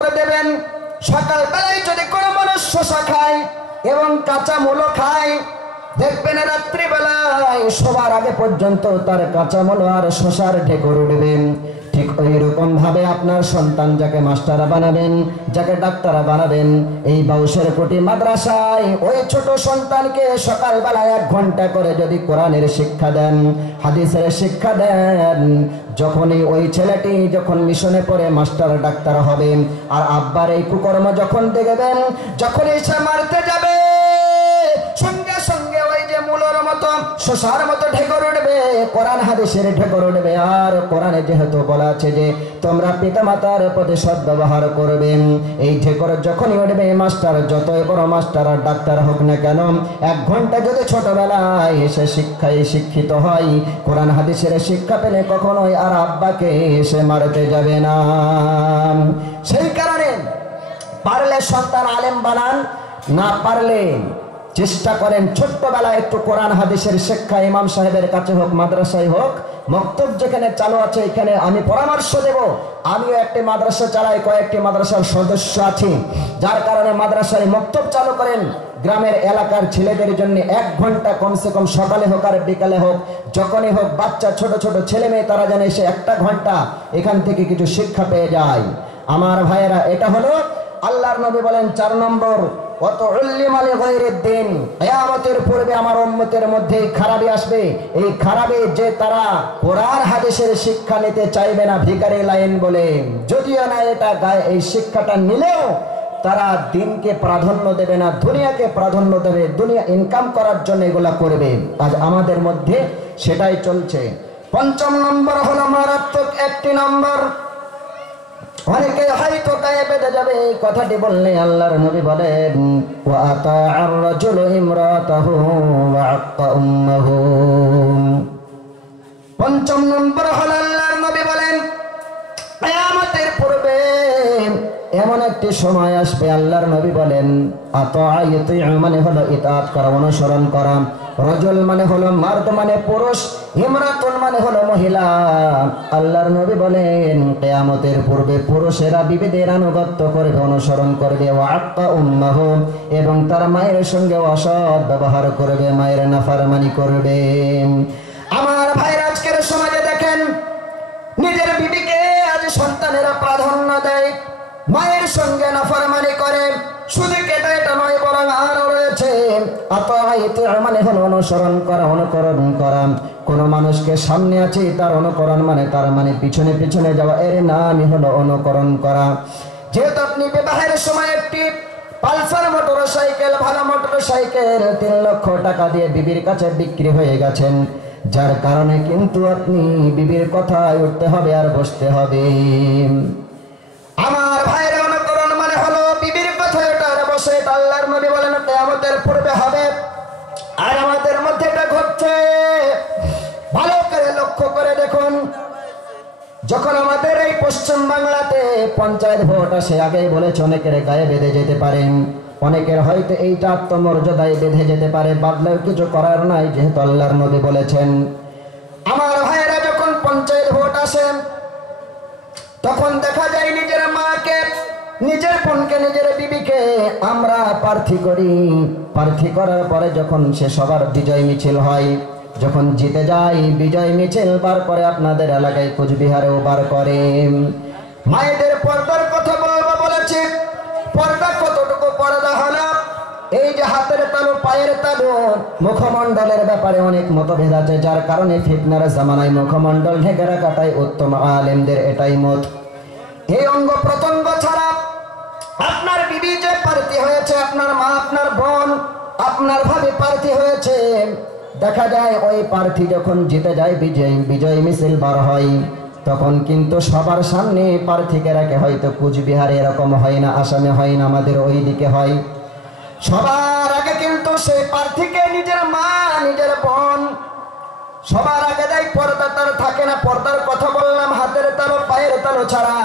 দেবেন। সকাল বেলায় যদি কোনো মানুষ শসা খায় এবং কাঁচা মূলো খায়, দেখবেন রাত্রি বেলায় সবার আগে পর্যন্ত তার কাঁচা মূলো আর শসার ঢেকুর উঠবে। ঠিক ওই রকম ভাবে আপনার সন্তান যাকে মাস্টার বানাবেন, যাকে ডাক্তার বানাবেন, এই বাউশের কোটি মাদ্রাসায় ওই ছোট সন্তানকে সকাল বেলায় 1 ঘন্টা করে যদি কোরআনের শিক্ষা দেন, হাদিসের শিক্ষা দেন, যখনই ওই ছেলেটি যখন মিশনে পড়ে মাস্টার ডাক্তার হবে, আর আব্বার এই কুকর্ম যখন দেখবেন, যখনই সে মারতে যাবে সঙ্গে সঙ্গে ওই যে মূলর মতো শসার মতো ঢেকুর উঠবে, কোরআন হাদিসের ঢেকুর উঠবে। আর কোরআনে যেহেতু বলা আছে যে তোমরা পিতামাতার প্রতি সদ্ব্যবহার করবে, এই ঢেকুর যখনই উঠবে, মাস্টার যতই বড় মাস্টার আর ডাক্তার হোক না কেন, 1 ঘন্টা যদি ছোটবেলায় সে শিক্ষায় শিক্ষিত হয়, কোরআন হাদিসের শিক্ষা পেলে কখনোই আর আব্বাকে সে মারতে যাবে না। সেই কারণে পারলে সন্তান আলেম বানান, না পারলে চেষ্টা করেন ছোট্টবেলায় একটু কোরআন হাদিসের শিক্ষা ইমাম সাহেবের কাছে হোক, মাদ্রাসায় হোক, মক্তব যেখানে চালু আছে এখানে আমি পরামর্শ দেব। আমিও একটি মাদ্রাসা চালাই, কয়েকটি মাদ্রাসার সদস্য আছি, যার কারণে মাদ্রাসায় মক্তব চালু করেন। গ্রামের এলাকার ছেলেদের জন্য 1 ঘন্টা কমসে কম সকালে হোক আর বিকালে হোক, যখনই হোক, বাচ্চা ছোট ছোট ছেলে মেয়ে তারা যেন এসে 1 ঘন্টা এখান থেকে কিছু শিক্ষা পেয়ে যায়। আমার ভাইয়েরা, এটা হলো আল্লাহর নবী বলেন 4 নম্বর, কত উল্লিমালে গায়রের দিন, কিয়ামতের পূর্বে আমার উম্মতের মধ্যে খারাপি আসবে। এই খারাপি যে তারা কোরআন হাদিসের শিক্ষা নিতে চাইবে না, ভিখারি লাইন বলে, যদিও না এটা এই শিক্ষাটা নিলেও তারা দিনকে প্রাধান্য দেবে না, দুনিয়াকে প্রাধান্য দেবে, দুনিয়া ইনকাম করার জন্য এগুলা করবে। আজ আমাদের মধ্যে সেটাই চলছে। 5 নম্বর হলো মারাত্মক একটি নম্বর, অনেকে হয়তো গায়ে বেঁধে যাবে এই কথাটি বললে। আল্লাহর নবী বলেন, ওয়া আতা'আর রাজুলু ইমরাতাহু ওয়া আক্কা উম্মাহু। 5 নম্বর হলো আল্লাহর নবী বলেন, কিয়ামতের পূর্বে এমন একটি সময় আসবে, আল্লাহর নবী বলেন, আতা'আতু মানে হলো ইতাআত করা, অনুসরণ করা, রাজুল মানে হলো মার্দ মানে পুরুষ, ইমরাতুন মানে হলো মহিলা। আল্লাহর নবী বলেন, কিয়ামতের পূর্বে পুরুষেরা বিবিদের আনুগত্য করবে, অনুসরণ করবে, ওয়া আক্কা উম্মাহু এবং তার মায়ের সঙ্গে অসৎ ব্যবহার করবে, মায়ের নাফরমানি করবে। আমার ভাইরা, আজকের সমাজে দেখেন নিজের বিবিকে আজ সন্তানেরা প্রাধান্য দেয়, মায়ের সঙ্গে নাফরমানি করে। শুধু এটা নয়, বরং আরো রয়েছে আতা'আতু মানে হলো অনুসরণ করা, অনুকরণ করা। কোন মানুষকে সামনে আছে তার অনুকরণ মানে তার মানে পিছনে পিছনে যাওয়া, এর নামই হলো অনুকরণ করা। যেহেতু আপনি বিবাহের সময় একটি পালসার মোটরসাইকেল, ভালো মোটরসাইকেল 3 লক্ষ টাকা দিয়ে বিবির কাছে বিক্রি হয়ে গেছেন, যার কারণে কিন্তু আপনি বিবির কথায় উঠতে হবে আর বসতে হবে। আমার ভাইয়ের অনুকরণ মানে হলো বিবির কথায় ওঠা আর বসে। আল্লাহর নবী বলেন, কিয়ামতের পূর্বে হবে, আর আমাদের মধ্যে এটা ঘটছে। ভালো করে লক্ষ্য করে দেখুন, যখন আমাদের এই পশ্চিম বাংলাতে পঞ্চায়েত ভোট আসে, আগেই বলেছে অনেকের গায়ে বেঁধে যেতে পারেন, অনেকের হয়তো এইটা আত্মমর্যাদায় বেঁধে যেতে পারে, বাদলেও কিছু করার নাই, যেহেতু আল্লাহর নবী বলেছেন। আমার ভাইয়েরা, যখন পঞ্চায়েত ভোট আসে তখন দেখা যায় নিজের মাকে, নিজের বোনকে, নিজের বিবিকে আমরা প্রার্থী করি। প্রার্থী করার পরে যখন সে সবার বিজয় মিছিল হয়, যখন জিতে যায়, বিজয় মিছিল বার করে, আপনাদের এলাকায় কোচবিহারেও বার করে। মায়েদের পর্দার কথা বলবো বলেছে, পর্দা কতটুকু পর্দা হলো, এই যে হাতের তালু, পায়ের তালু, মুখমণ্ডলের ব্যাপারে অনেক মতভেদ আছে, যার কারণে ফিতনার জামানায় মুখমণ্ডল ঢেকে রাখাটাই উত্তম, আলেমদের এটাই মত। এই অঙ্গ প্রত্যঙ্গ ছাড়া আপনার বিবি যে প্রার্থী হয়েছে, আপনার মা, আপনার বোন, আপনার ভাবি প্রার্থী হয়েছে, দেখা যায় ওই প্রার্থী যখন জিতে যায়, বিজয় মিছিল বার হয়, তখন কিন্তু সবার সামনে প্রার্থীকে রাখে। হয়তো কুচবিহারে এরকম হয় না, আসামে হয় না, আমাদের ওই দিকে হয়। সবার আগে কিন্তু সেই প্রার্থীকে নিজের মা, নিজের বোন সবার আগে দেয়। পর্দা তার থাকে না, পর্দার কথা বললাম হাতের তালু, পায়ের তালু ছাড়া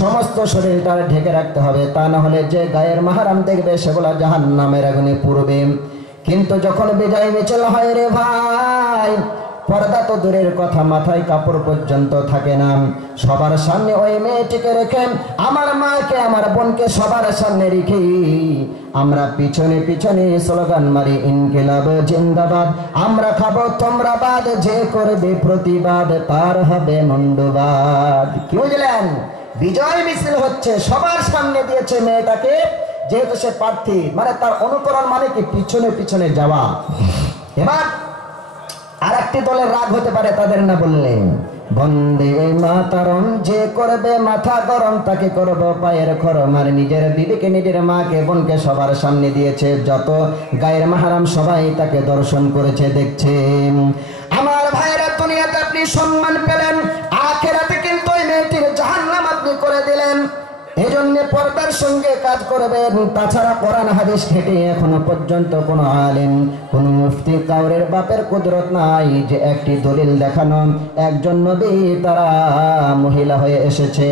সমস্ত শরীরটা ঢেকে রাখতে হবে, তা না হলে যে গায়ের মাহারাম দেখবে সেগুলা জাহান্নামের আগুনে পুড়বে। কিন্তু যখন বিজয় মিছিল হয় রে ভাই, পর্দা তো দূরের কথা, মাথায় কাপড় পর্যন্ত থাকে না। সবার সামনে ওই মেয়েটিকে রেখে, আমার মাকে আমার বোনকে সবার সামনে রেখে আমরা পিছনে পিছনে স্লোগান মারি, ইনকিলাব জিন্দাবাদ, আমরা খাবো তোমরা বাদ, যে করবে প্রতিবাদ তার হবে মুন্ডুবাদ। কি বুঝলেন? বিজয় মিছিল হচ্ছে, সবার সামনে দিয়েছে মেয়েটাকে, যেহেতু সে প্রার্থী, মানে তার অনুকরণ মানে কি পিছনে পিছনে যাওয়া। এবার আর একটি দলের রাগ হতে পারে, তাদের না বললেন বন্দে মাতারম, যে করবে মাথা গরম তাকে করব পায়ের খরম। আর নিজের বিবিকে, নিজের মাকে, বোনকে সবার সামনে দিয়েছে, যত গায়ের মাহারাম সবাই তাকে দর্শন করেছে, দেখছে। আমার ভাইরা, দুনিয়াতে আপনি সম্মান পেলেন, আখিরাতে কিন্তু ওই মেয়েটির জাহান্নাম আপনি করে দিলেন। এই জন্য পর্দার সঙ্গে কাজ করবেন। তাছাড়া কোরআন হাদিস ঘেটে এখনো পর্যন্ত কোন আলেম, কোন মুফতি, কাউরের বাপের কুদরত নাই যে একটি দলিল দেখানো একজন নবী তারা মহিলা হয়ে এসেছে।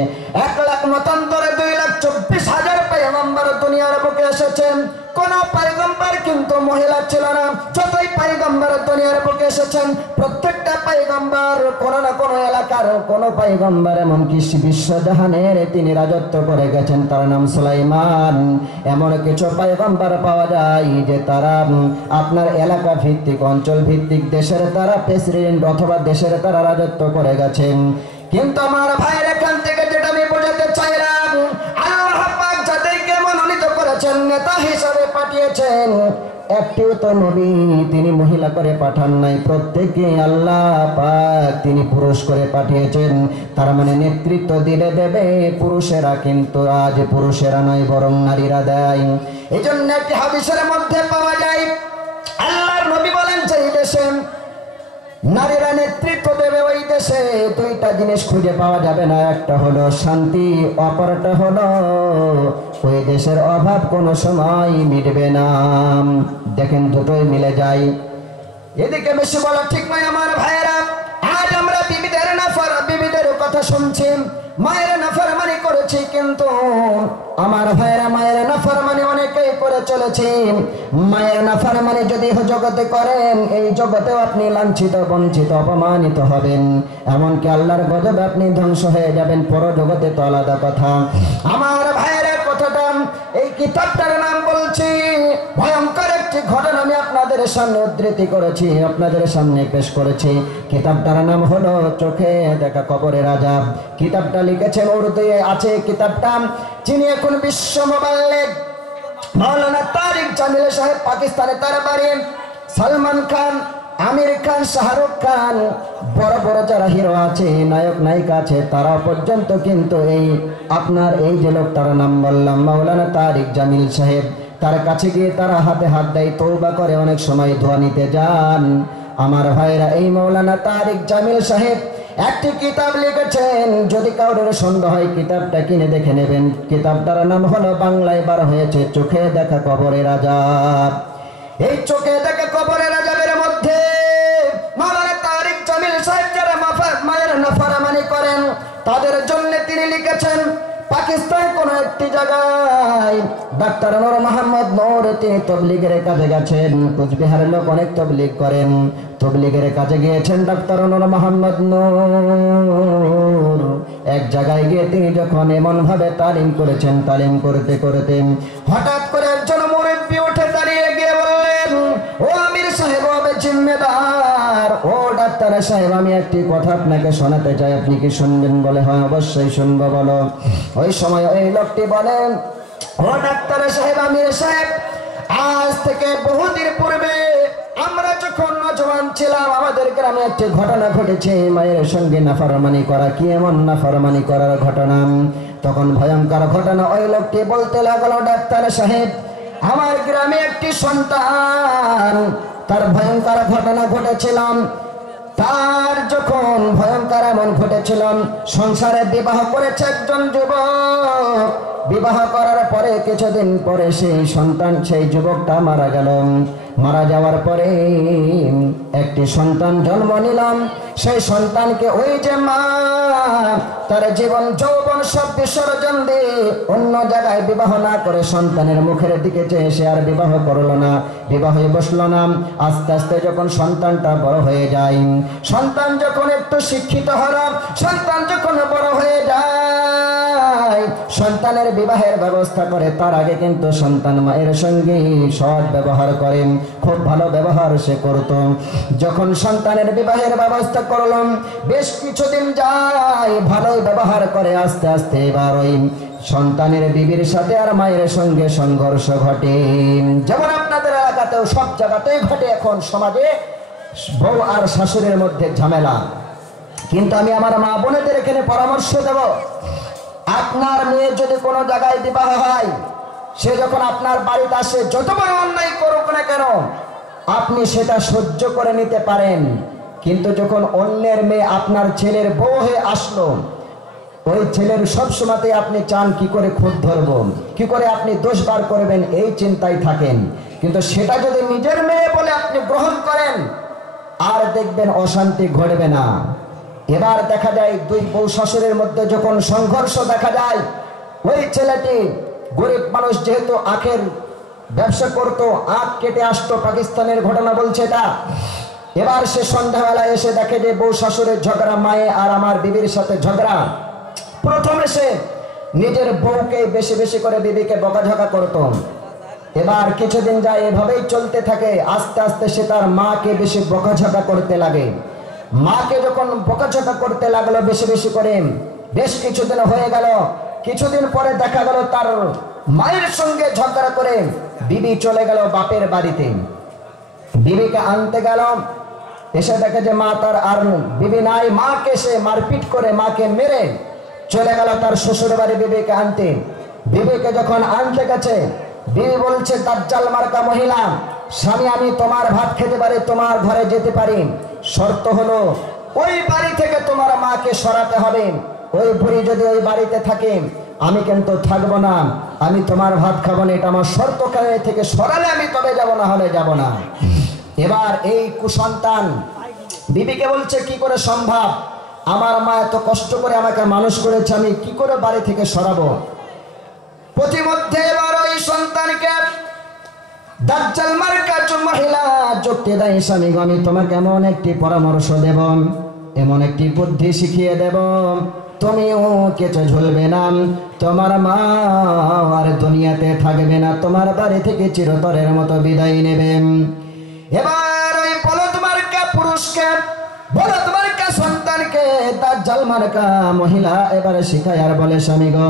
1 লাখ মতান্তরে 2,24,000 পয়গম্বর দুনিয়ার বুকে এসেছেন, কোন পয়গম্বর কিন্তু মহিলা ছিল না। যতই পয়গম্বর দুনিয়ার বুকে এসেছেন, প্রত্যেকটা পয়গম্বর কোন না কোন এলাকার কোন পয়গম্বর, এমনকি বিশ্বজাহানের তিনি রাজত্ব করে গেছেন, তার নাম সুলাইমান। এমন কিছু পয়গম্বর পাওয়া যায় যে তারা আপনার এলাকা ভিত্তিক, অঞ্চল ভিত্তিক, দেশের তারা প্রেসিডেন্ট অথবা দেশের তারা রাজত্ব করে গেছেন। কিন্তু আমার ভাইয়ের, এখান থেকে যেটা আমি বোঝাতে চাইলাম, আল্লাহ পাক যাদেরকে মনোনীত করেছেন, নেতা হিসাবে পাঠিয়েছেন, একটিও তো নবী তিনি মহিলা করে পাঠান নাই, প্রত্যেককে আল্লাহ পাক তিনি পুরুষ করে পাঠিয়েছেন। তার মানে নেতৃত্ব দিলে দেবে পুরুষেরা, কিন্তু আজ পুরুষেরা নয় বরং নারীরা দেয়। এই জন্য একটি হাদিসের মধ্যে পাওয়া যায়, আল্লাহর নবী বলেন, যে দেশে নারীরা নেতৃত্ব দেবে ওই দেশে 2টা জিনিস খুঁজে পাওয়া যাবে না, একটা হলো শান্তি, অপরটা হলো ওই দেশের অভাব কোনো সময় মিটবে না। দেখেন, দুটোই মিলে যায়। এদিকে বেশি বলা ঠিক নয় আমার ভাইয়েরা। আজ আমরা বিবিদের কথা শুনছি, মায়ের নাফরমানি করেছি, কিন্তু আমার ভাইয়েরা মায়ের নাফরমানি অনেকেই করে চলেছে। মায়ের নাফরমানি যদি জগতে করেন, এই জগতেও আপনি লাঞ্ছিত, বঞ্চিত, অপমানিত হবেন, এমনকি আল্লাহর গজবে আপনি ধ্বংস হয়ে যাবেন। পর জগতে তো আলাদা কথা। আমার ভাইয়েরা, কথাটা এই কিতাবটার নাম বলছি, ভয়ঙ্কর একটি ঘটনা আমি আপনাদের সামনে উদ্ধৃতি করেছি, আপনাদের সামনে পেশ করেছি। কিতাবটার নাম হলো চোখে দেখা কবরের আযাব। কিতাবটা লিখেছেন, উর্দুতে আছে কিতাবটা, যিনি এখন বিশ্ব মোবাল্লিগ মাওলানা তারিক জামিল সাহেব, পাকিস্তানে তার বাড়ি। সালমান খান, আমির খান, শাহরুখ খান, বড় বড় যারা হিরো আছে, নায়ক নায়িকা আছে, তারা পর্যন্ত কিন্তু এই আপনার এই যে লোকটার নাম বললাম, মাওলানা তারিক জামিল সাহেব, তার কাছে গিয়ে তারা হাতে হাত দেয়, তওবা করে, অনেক সময় দোয়া নিতে যান। আমার ভাইরা, এই মাওলানা তারিক জামিল সাহেব একটি কিতাব লিখেছেন, যদি কারোর সন্দেহ হয় কিতাবটা কিনে দেখে নেবেন। কিতাবটার নাম হলো, বাংলায় বার হয়েছে, চোখে দেখা কবরের আযাব। এই চোখে দেখা কবরের আযাবের মধ্যে মাওলানা তারিক জামিল সাহেব যারা মায়ের নাফরমানি করেন, তাদের জন্য তিনি লিখেছেন, পাকিস্তান কোন একটি জায়গায় ডাক্তার নূর মোহাম্মদ নূর, তিনি তবলিগের কাজে গেছেন। কুচবিহারের লোক অনেক তবলিগ করেন, তবলিগের কাজে গিয়েছেন ডাক্তার নূর মোহাম্মদ নূর। এক জায়গায় গিয়ে তিনি যখন এমন ভাবে তালিম করেছেন, তালিম করতে করতে হঠাৎ করে একজন মুরব্বী উঠে দাঁড়িয়ে গিয়ে বললেন, ও আমির সাহেব, আমি জিম্মেদার, ও ডাক্তার সাহেব, আমি একটি কথা আপনাকে শোনাতে চাই, আপনি কি শুনবেন? বলে, হ্যাঁ অবশ্যই শুনবো, বলো। ওই সময় ওই লোকটি বলেন, ও ডাক্তার সাহেব, আমির সাহেব, আজ থেকে বহুদিন পূর্বে আমরা যখন নজওয়ান ছিলাম, আমাদের গ্রামে একটি ঘটনা ঘটেছে, মায়ের সঙ্গে নাফরমানি করা। কি এমন নাফরমানি করার ঘটনা? তখন ভয়ঙ্কর ঘটনা ওই লোকটি বলতে লাগলো, ডাক্তার সাহেব, আমার গ্রামে একটি সন্তান, তার ভয়ঙ্কর ঘটনা ঘটেছিল। তার যখন ভয়ঙ্কর এমন ঘটেছিল, সংসারে বিবাহ করেছে একজন যুবক। বিবাহ করার পরে কিছুদিন পরে সেই সন্তান, সেই যুবকটা মারা গেল। মারা যাওয়ার পরে একটি সন্তান জন্ম নিলাম, সেই সন্তানকে ওই যে মা তার জীবন যৌবন সব বিসর্জন দিয়ে অন্য জায়গায় বিবাহ না করে সন্তানের মুখের দিকে চেয়ে সে আর বিবাহ করলো না, বিবাহে বসলো না। আস্তে আস্তে যখন সন্তানটা বড় হয়ে যায়, সন্তান যখন একটু শিক্ষিত হলো, সন্তান যখন বড় হয়ে যায়, সন্তানের বিবাহের ব্যবস্থা করে। তার আগে কিন্তু সন্তান মায়ের সঙ্গে সৎ ব্যবহার করেন, খুব ভালো ব্যবহার সে করত। যখন সন্তানের বিবাহের ব্যবস্থা করলাম, বেশ কিছুদিন যায়, ভালোই ব্যবহার করে। আস্তে আস্তে এবার ওই সন্তানের বিবির সাথে আর মায়ের সঙ্গে সংঘর্ষ ঘটে, যেমন আপনাদের এলাকাতেও সব জায়গাতেই ঘটে এখন সমাজে, বউ আর শাশুড়ির মধ্যে ঝামেলা। কিন্তু আমি আমার মা বোনেদের এখানে পরামর্শ দেব, আপনার মেয়ে যদি কোনো জায়গায় বিবাহ হয়, সে যখন আপনার বাড়িতে আসে, যত বড় অন্যায় করুক না কেন আপনি সেটা সহ্য করে নিতে পারেন। কিন্তু যখন অন্যের মেয়ে আপনার ছেলের বউ হয়ে আসলো, ওই ছেলের সব সময়তে আপনি চান কি করে খুঁত ধরব, কি করে আপনি দোষ বার করবেন, এই চিন্তায় থাকেন। কিন্তু সেটা যদি নিজের মেয়ে বলে আপনি গ্রহণ করেন, আর দেখবেন অশান্তি ঘটবে না। এবার দেখা যায় দুই বউ শাশুড়ির মধ্যে যখন সংঘর্ষ দেখা যায়, ওই ছেলেটি গরিব মানুষ, যেহেতু আখের ব্যবসা করতো, আখ কেটে আসতো, পাকিস্তানের ঘটনা বলছে এটা। এবার সে সন্ধ্যাবেলা এসে দেখে যে বউ শাশুড়ির ঝগড়া, মায়ে আর আমার বিবির সাথে ঝগড়া। প্রথমে সে নিজের বউকে বেশি বেশি করে বিবিকে বকাঝকা করত। এবার কিছুদিন যায়, এভাবেই চলতে থাকে। আস্তে আস্তে সে তার মাকে বেশি বকাঝকা করতে লাগে। মাকে যখন বকাঝকা করতে লাগলো বেশি বেশি করে, বেশ কিছুদিন হয়ে গেল। কিছুদিন পরে দেখা গেল তার মায়ের সঙ্গে ঝগড়া করে বিবি চলে গেল বাপের বাড়িতে। বিবিকে আনতে গেল, এসে দেখে যে মা তার আর বিবি নাই। মাকে সে মারপিট করে, মাকে মেরে চলে গেল তার শ্বশুর বাড়ি বিবিকে আনতে। বিবিকে যখন আনতে গেছে, বিবি বলছে, দাজ্জাল মার্কা মহিলা, স্বামী আমি তোমার ভাত খেতে পারি, তোমার ঘরে যেতে পারি, শর্ত হলো ওই বাড়ি থেকে তোমার মাকে সরাতে হবে। ওই বুড়ি যদি ওই বাড়িতে থাকে আমি কিন্তু থাকবো না, আমি তোমার ভাত খাবো না, এটা আমার শর্ত। থেকে সরালে আমি তবে যাব, না হলে যাব না। এবার এই কুসন্তান বিবিকে বলছে, কি করে সম্ভব, আমার মা এত কষ্ট করে আমাকে মানুষ করেছে, আমি কি করে বাড়ি থেকে সরাবো। প্রতিমধ্যে এবার ওই সন্তানকে দাজ্জাল মার্কা মহিলা যুক্তি দেয়, স্বামী গো আমি তোমাকে এমন একটি পরামর্শ দেব, এমন একটি বুদ্ধি শিখিয়ে দেব, তুমিও কিছু ঝুলবে না, তোমার মা আর দুনিয়াতে থাকবে না, তোমার বাড়ি থেকে চিরতরের মতো বিদায় নেবেন। এবার ওই বলদ মার্কা পুরুষকে, বলদ মার্কা সন্তানকে দাজ্জাল মার্কা মহিলা এবারে শিখায় আর বলে, স্বামী গো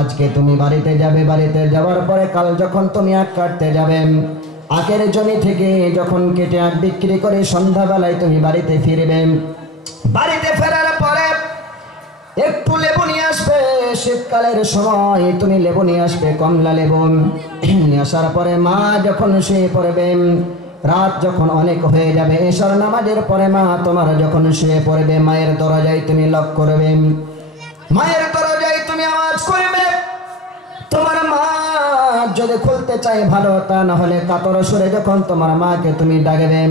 আজকে তুমি বাড়িতে যাবে, বাড়িতে যাওয়ার পরে কাল যখন তুমি আখ কাটতে যাবে, আখের জমি থেকে যখন কেটে আখ বিক্রি করে সন্ধ্যাবেলায় তুমি বাড়িতে ফিরবে। বাড়িতে ফেরার পরে একটু লেবু নিয়ে আসবে, শীতকালের সময় তুমি লেবু নিয়ে আসবে, কমলা লেবু নিয়ে আসার পরে মা যখন শুয়ে পড়বে, রাত যখন অনেক হয়ে যাবে, এশার নামাজের পরে মা তোমার যখন শুয়ে পড়বে, মায়ের দরজায় তুমি লক করবে, মায়ের দরজায় তুমি আওয়াজ করবে। তোমার মা যদি খুলতে চাই ভালো, তা না হলে কাতর সুরে যখন তোমার মাকে তুমি ডাকবে,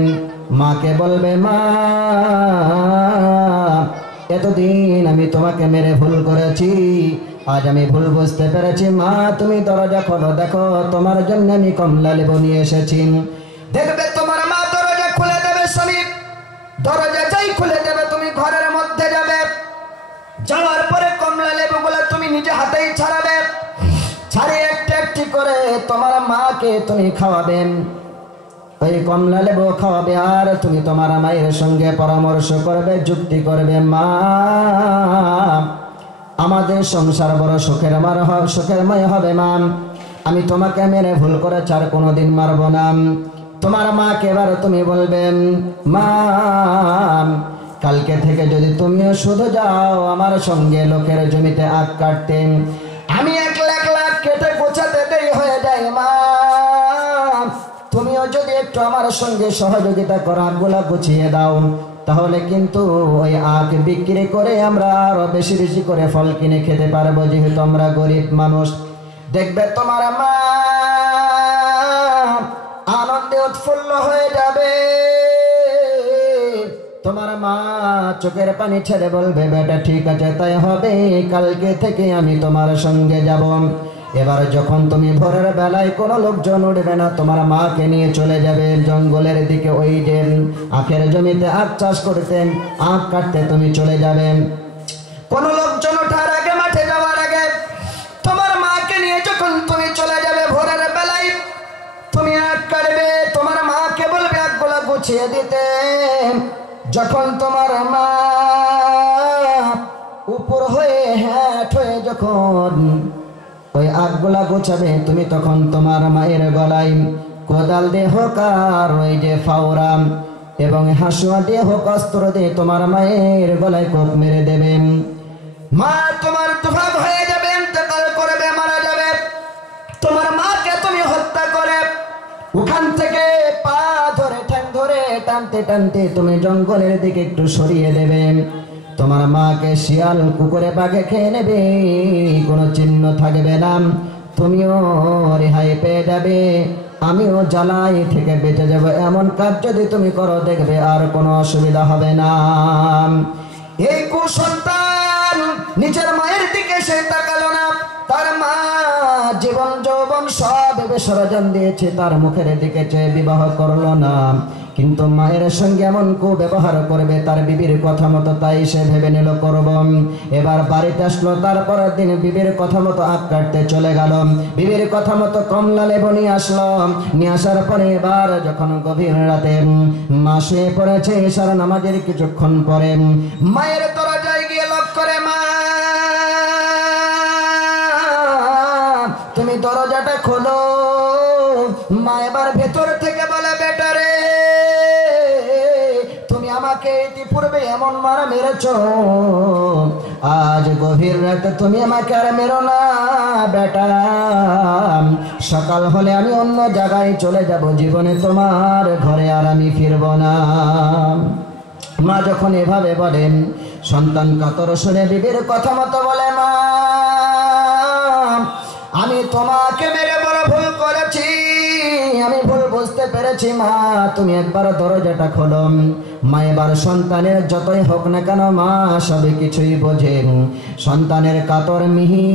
মাকে বলবে, মা এতদিন আমি তোমাকে মেরে ভুল করেছি, আজ আমি ভুল বুঝতে পেরেছি, মা তুমি দরজা খোলো, দেখো তোমার জন্য আমি কমলা লেবু নিয়ে এসেছি। দেখবে তোমার মা দরজা খুলে দেবে, স্বামী দরজা যাই খুলে দেবে, তুমি ঘরের মধ্যে যাবে, যাওয়ার পরে কমলা লেবুগুলো তুমি নিজে হাতেই ছাড়াবে, ছাড়িয়ে একটি একটি করে তোমার মাকে তুমি খাওয়াবেন। ওই কমলা লেবু খাওয়াবে আর তুমি তোমার মায়ের সঙ্গে পরামর্শ করবে, যুক্তি করবে, মা আমাদের সংসার বড় সুখেরময় হবে মা, আমি তোমাকে মেরে ভুল করে চার কোনোদিন মারবো না। তোমার মাকে এবার তুমি বলবেন, মা কালকে থেকে যদি তুমিও শুধু যাও আমার সঙ্গে লোকের জমিতে আখ কাটতে, আমি এক লাখ লাখ কেটে গোছাতে দেরি হয়ে যায়, মা তুমিও যদি একটু আমার সঙ্গে সহযোগিতা করো, আখগুলা গুছিয়ে দাও, তাহলে কিন্তু ওই আখ বিক্রি করে আমরা আরো বেশি বেশি করে ফল কিনে খেতে পারবো, যেহেতু আমরা গরিব মানুষ। দেখবে তোমার মা আনন্দে উৎফুল্ল হয়ে যাবে। তোমার মা চোখের পানি ছেড়ে বলবে, বেটা ঠিক আছে, তাই হবে, কালকে থেকে আমি তোমার সঙ্গে যাব। এবার যখন তুমি ভোরের বেলায় কোনো লোকজন উঠবে না, তোমার মাকে নিয়ে চলে যাবে জঙ্গলের দিকে। ওই যে আখের জমিতে আখ চাষ করতেন, আখ কাটতে তুমি চলে যাবে। কোন লোকজন ওঠার আগে, মাঠে যাওয়ার আগে তোমার মাকে নিয়ে যখন তুমি চলে যাবে ভোরের বেলায়, তুমি আখ কাটবে, তোমার মাকে বলবে আখগুলা গুছিয়ে দিতে। যখন তোমার মা উপর হয়ে হ্যাট হয়ে যখন ওই আখগুলা গোছাবে, তুমি তখন তোমার মায়ের গলায় কোদাল দিয়ে হোক আর ওই যে ফাওরা এবং হাসুয়া দিয়ে হোক, অস্ত্র দিয়ে তোমার মায়ের গলায় কোপ মেরে দেবেন। মা তোমার তুফান হয়ে যাবে, ইন্তেকাল করবে, মারা যাবে। তোমার মাকে তুমি হত্যা করে ওখান থেকে পা ধরে ঠ্যাং ধরে টানতে টানতে তুমি জঙ্গলের দিকে একটু সরিয়ে দেবে। তোমার মাকে শিয়াল কুকুরে বাঘে খেয়ে নেবে, কোনো চিহ্ন থাকবে না, তুমিও রেহাই পেয়ে যাবে, আমিও জ্বালাই থেকে বেঁচে যাব। এমন কাজ যদি তুমি করো, দেখবে আর কোনো অসুবিধা হবে না। এই কুসন্তান নিজের মায়ের দিকে সে তাকালো না। তার মা জীবন যৌবন সব বিসর্জন দিয়েছে, তার মুখের দিকে চেয়ে বিবাহ করলো না। কিন্তু মায়ের সঙ্গে এমন কুব্যবহার করবে তার বিবির কথা মতো, তাই সে ভেবে নিল করব। এবার বাড়িতে আসলো, তারপরের দিন বিবির কথা মতো আখ কাটতে চলে গেল। বিবির কথা মতো কমলা লেবু নিয়ে আসলো। নিয়ে আসার পরে এবার যখন গভীর রাতে মা শুয়ে পড়েছে, ইশারা নামাজের কিছুক্ষণ পরে মায়ের দরজায় গিয়ে লক করে, মা তুমি দরজাটা খোলো। মা এবার ভেতর থেকে বলে, বেটা রে, তুমি আমাকে ইতিপূর্বে এমন মারা মেরেছ, আজ গভীর রাতে তুমি আমাকে আর মেরো না বেটা। সকাল হলে আমি অন্য জায়গায় চলে যাব, জীবনে তোমার ঘরে আর আমি ফিরব না। মা যখন এভাবে বলেন, সন্তান কাতর শুনে বিবির কথা মতো বলে, মা আমি তোমাকে মেরে বড় ভুল করেছি, আমি ভুল বুঝতে পেরেছি। মা তুমি একবার দরজাটা খোলো। মা এবার সন্তানের যতই হোক না কেন, মা সবে কিছুই বোঝে। সন্তানের কাতর মিহি